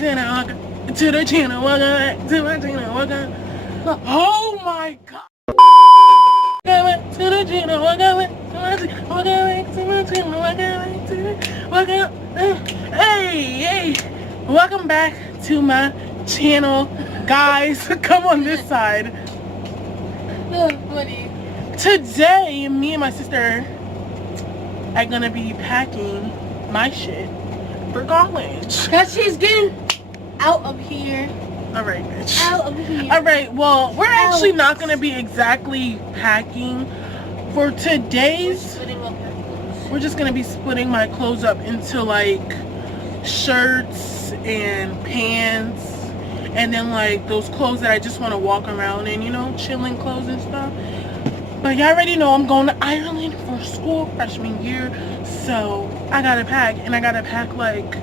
back to the channel. Welcome back to my channel. Welcome. Oh my god. Welcome back to the channel. Welcome back to my channel. Welcome back to my channel. Welcome. Hey. Welcome back to my channel, guys. Come on this side. Funny. Today, me and my sister are gonna be packing my shit for college. Cause she's getting out of here. Alright, bitch. Out of here. Alright, well, we're actually not gonna be exactly packing for today's. We're just gonna be splitting my clothes up into like shirts and pants, and then like those clothes that I just want to walk around in, you know, chilling clothes and stuff. But y'all already know I'm going to Ireland for school freshman year, so I gotta pack, and I gotta pack like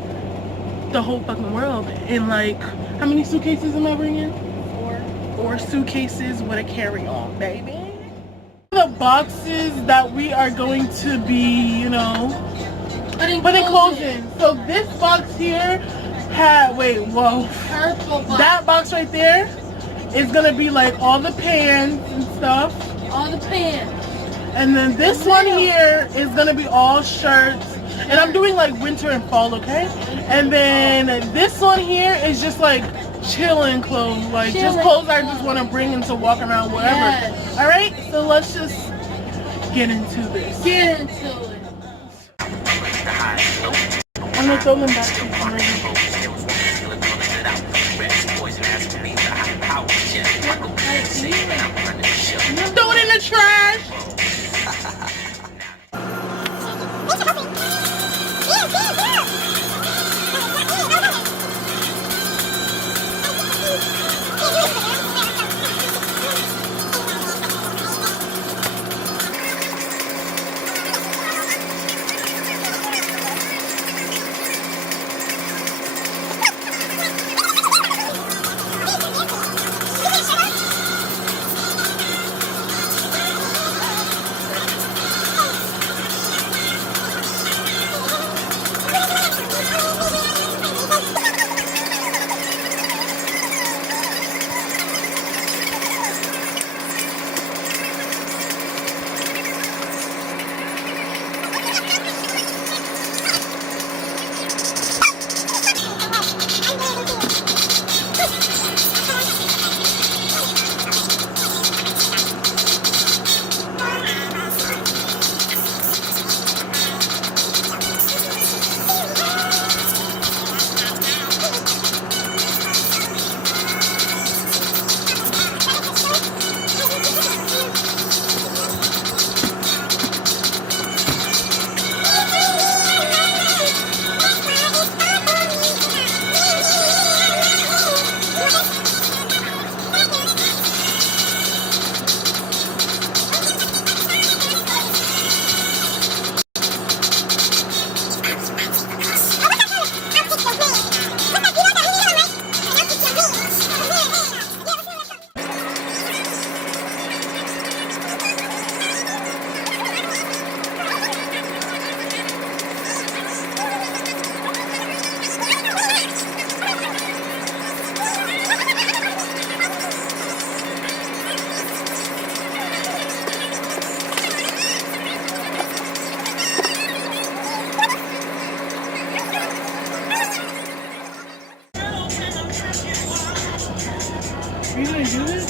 the whole fucking world. And like, how many suitcases am I bringing? 4 suitcases with a carry-on, baby. The boxes that we are going to be, you know, putting clothes in. So this box here had, that box right there is gonna be like all the pants and stuff. All the pants. And then this one here is gonna be all shirts. And I'm doing like winter and fall, okay? And then this one here is just like chilling clothes, like just clothes I just want to bring and to walk around wherever. Yes. All right, so let's just get into this. Get into it. I'm gonna throw them back to the throw it in the trash. Are you gonna do this?